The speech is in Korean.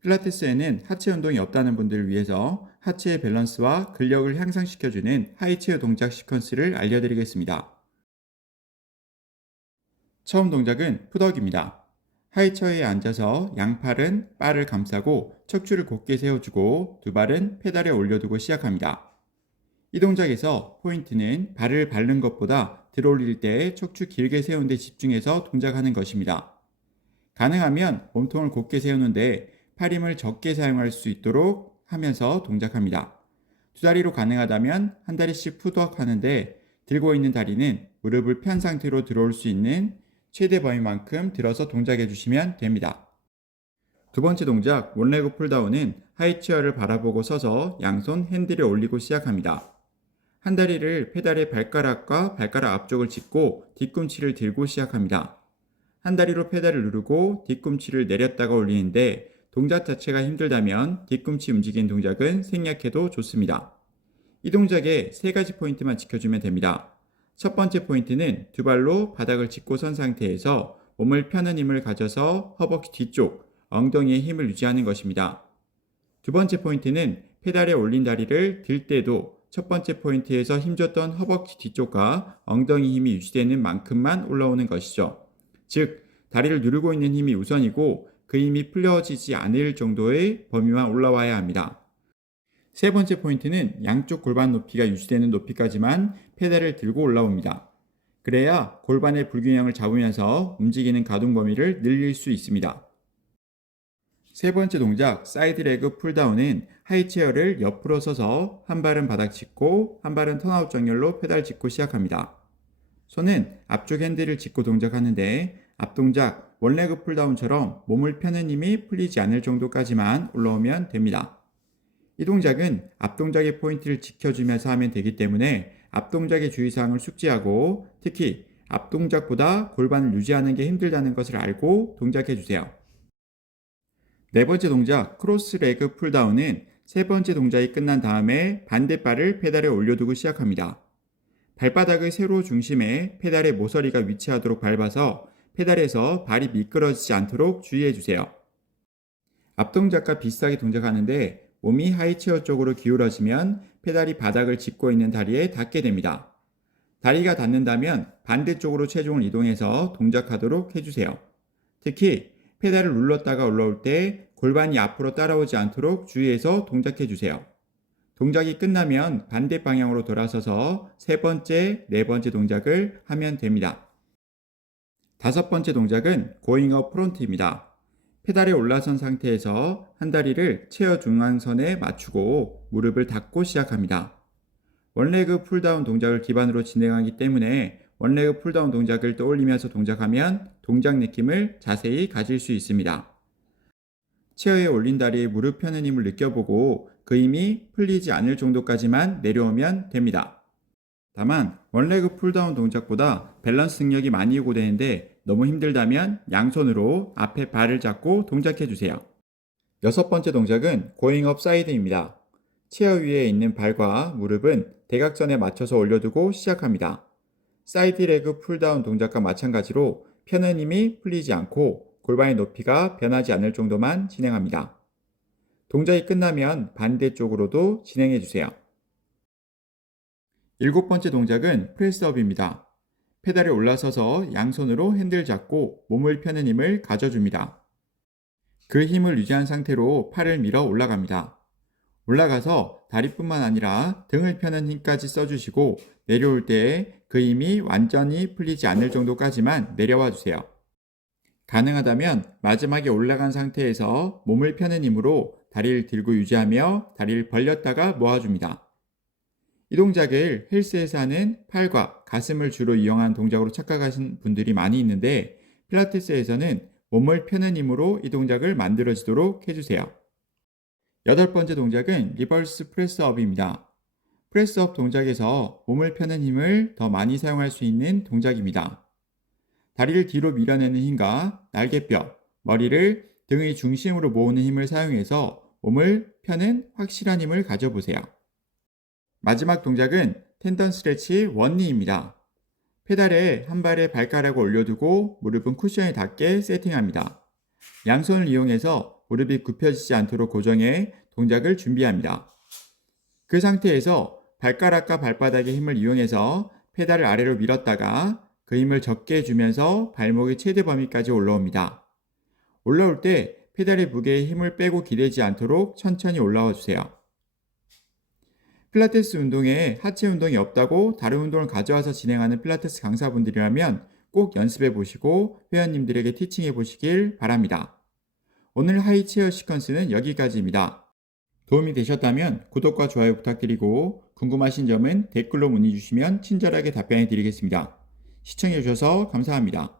필라테스에는 하체 운동이 없다는 분들을 위해서 하체의 밸런스와 근력을 향상시켜주는 하이체어 동작 시퀀스를 알려드리겠습니다. 처음 동작은 푸덕입니다. 하이처에 앉아서 양팔은 바를 감싸고 척추를 곧게 세워주고 두 발은 페달에 올려두고 시작합니다. 이 동작에서 포인트는 발을 밟는 것보다 들어올릴 때 척추 길게 세운 데 집중해서 동작하는 것입니다. 가능하면 몸통을 곧게 세우는데 팔 힘을 적게 사용할 수 있도록 하면서 동작합니다. 두 다리로 가능하다면 한 다리씩 푸덕하는데 들고 있는 다리는 무릎을 편 상태로 들어올 수 있는 최대 범위만큼 들어서 동작해 주시면 됩니다. 두 번째 동작 원레그 풀다운은 하이체어를 바라보고 서서 양손 핸들에 올리고 시작합니다. 한 다리를 페달의 발가락과 발가락 앞쪽을 짚고 뒤꿈치를 들고 시작합니다. 한 다리로 페달을 누르고 뒤꿈치를 내렸다가 올리는데 동작 자체가 힘들다면 뒤꿈치 움직이는 동작은 생략해도 좋습니다. 이 동작에 세 가지 포인트만 지켜주면 됩니다. 첫 번째 포인트는 두 발로 바닥을 짚고 선 상태에서 몸을 펴는 힘을 가져서 허벅지 뒤쪽, 엉덩이에 힘을 유지하는 것입니다. 두 번째 포인트는 페달에 올린 다리를 들 때도 첫 번째 포인트에서 힘줬던 허벅지 뒤쪽과 엉덩이 힘이 유지되는 만큼만 올라오는 것이죠. 즉, 다리를 누르고 있는 힘이 우선이고 그 힘이 풀려지지 않을 정도의 범위만 올라와야 합니다. 세 번째 포인트는 양쪽 골반 높이가 유지되는 높이까지만 페달을 들고 올라옵니다. 그래야 골반의 불균형을 잡으면서 움직이는 가동 범위를 늘릴 수 있습니다. 세 번째 동작 사이드 레그 풀다운은 하이체어를 옆으로 서서 한 발은 바닥 짚고 한 발은 턴아웃 정렬로 페달 짚고 시작합니다. 손은 앞쪽 핸들을 짚고 동작하는데 앞동작 원레그 풀다운처럼 몸을 펴는 힘이 풀리지 않을 정도까지만 올라오면 됩니다. 이 동작은 앞동작의 포인트를 지켜주면서 하면 되기 때문에 앞동작의 주의사항을 숙지하고 특히 앞동작보다 골반을 유지하는 게 힘들다는 것을 알고 동작해 주세요. 네 번째 동작 크로스 레그 풀다운은 세 번째 동작이 끝난 다음에 반대발을 페달에 올려두고 시작합니다. 발바닥의 세로 중심에 페달의 모서리가 위치하도록 밟아서 페달에서 발이 미끄러지지 않도록 주의해 주세요. 앞동작과 비슷하게 동작하는데 몸이 하이체어 쪽으로 기울어지면 페달이 바닥을 짚고 있는 다리에 닿게 됩니다. 다리가 닿는다면 반대쪽으로 체중을 이동해서 동작하도록 해주세요. 특히 페달을 눌렀다가 올라올 때 골반이 앞으로 따라오지 않도록 주의해서 동작해 주세요. 동작이 끝나면 반대 방향으로 돌아서서 세 번째, 네 번째 동작을 하면 됩니다. 다섯 번째 동작은 Going Up Front입니다. 페달에 올라선 상태에서 한 다리를 체어 중앙선에 맞추고 무릎을 닫고 시작합니다. 원레그 풀다운 동작을 기반으로 진행하기 때문에 원레그 풀다운 동작을 떠올리면서 동작하면 동작 느낌을 자세히 가질 수 있습니다. 체어에 올린 다리에 무릎 펴는 힘을 느껴보고 그 힘이 풀리지 않을 정도까지만 내려오면 됩니다. 다만 원레그 풀다운 동작보다 밸런스 능력이 많이 요구되는데 너무 힘들다면 양손으로 앞에 발을 잡고 동작해 주세요. 여섯 번째 동작은 Going Up Side입니다. 체어 위에 있는 발과 무릎은 대각선에 맞춰서 올려두고 시작합니다. 사이드 레그 풀다운 동작과 마찬가지로 펴는 힘이 풀리지 않고 골반의 높이가 변하지 않을 정도만 진행합니다. 동작이 끝나면 반대쪽으로도 진행해 주세요. 일곱 번째 동작은 프레스업입니다. 페달에 올라서서 양손으로 핸들 잡고 몸을 펴는 힘을 가져줍니다. 그 힘을 유지한 상태로 팔을 밀어 올라갑니다. 올라가서 다리뿐만 아니라 등을 펴는 힘까지 써주시고 내려올 때 그 힘이 완전히 풀리지 않을 정도까지만 내려와 주세요. 가능하다면 마지막에 올라간 상태에서 몸을 펴는 힘으로 다리를 들고 유지하며 다리를 벌렸다가 모아줍니다. 이 동작을 헬스에서 하는 팔과 가슴을 주로 이용한 동작으로 착각하신 분들이 많이 있는데 필라테스에서는 몸을 펴는 힘으로 이 동작을 만들어지도록 해주세요. 여덟 번째 동작은 리버스 프레스업입니다. 프레스업 동작에서 몸을 펴는 힘을 더 많이 사용할 수 있는 동작입니다. 다리를 뒤로 밀어내는 힘과 날개뼈, 머리를 등의 중심으로 모으는 힘을 사용해서 몸을 펴는 확실한 힘을 가져보세요. 마지막 동작은 텐던 스트레치 원니입니다. 페달에 한 발의 발가락을 올려두고 무릎은 쿠션에 닿게 세팅합니다. 양손을 이용해서 무릎이 굽혀지지 않도록 고정해 동작을 준비합니다. 그 상태에서 발가락과 발바닥의 힘을 이용해서 페달을 아래로 밀었다가 그 힘을 적게 주면서 발목의 최대 범위까지 올라옵니다. 올라올 때 페달의 무게에 힘을 빼고 기대지 않도록 천천히 올라와 주세요. 필라테스 운동에 하체 운동이 없다고 다른 운동을 가져와서 진행하는 필라테스 강사분들이라면 꼭 연습해 보시고 회원님들에게 티칭해 보시길 바랍니다. 오늘 하이체어 시퀀스는 여기까지입니다. 도움이 되셨다면 구독과 좋아요 부탁드리고 궁금하신 점은 댓글로 문의 주시면 친절하게 답변해 드리겠습니다. 시청해 주셔서 감사합니다.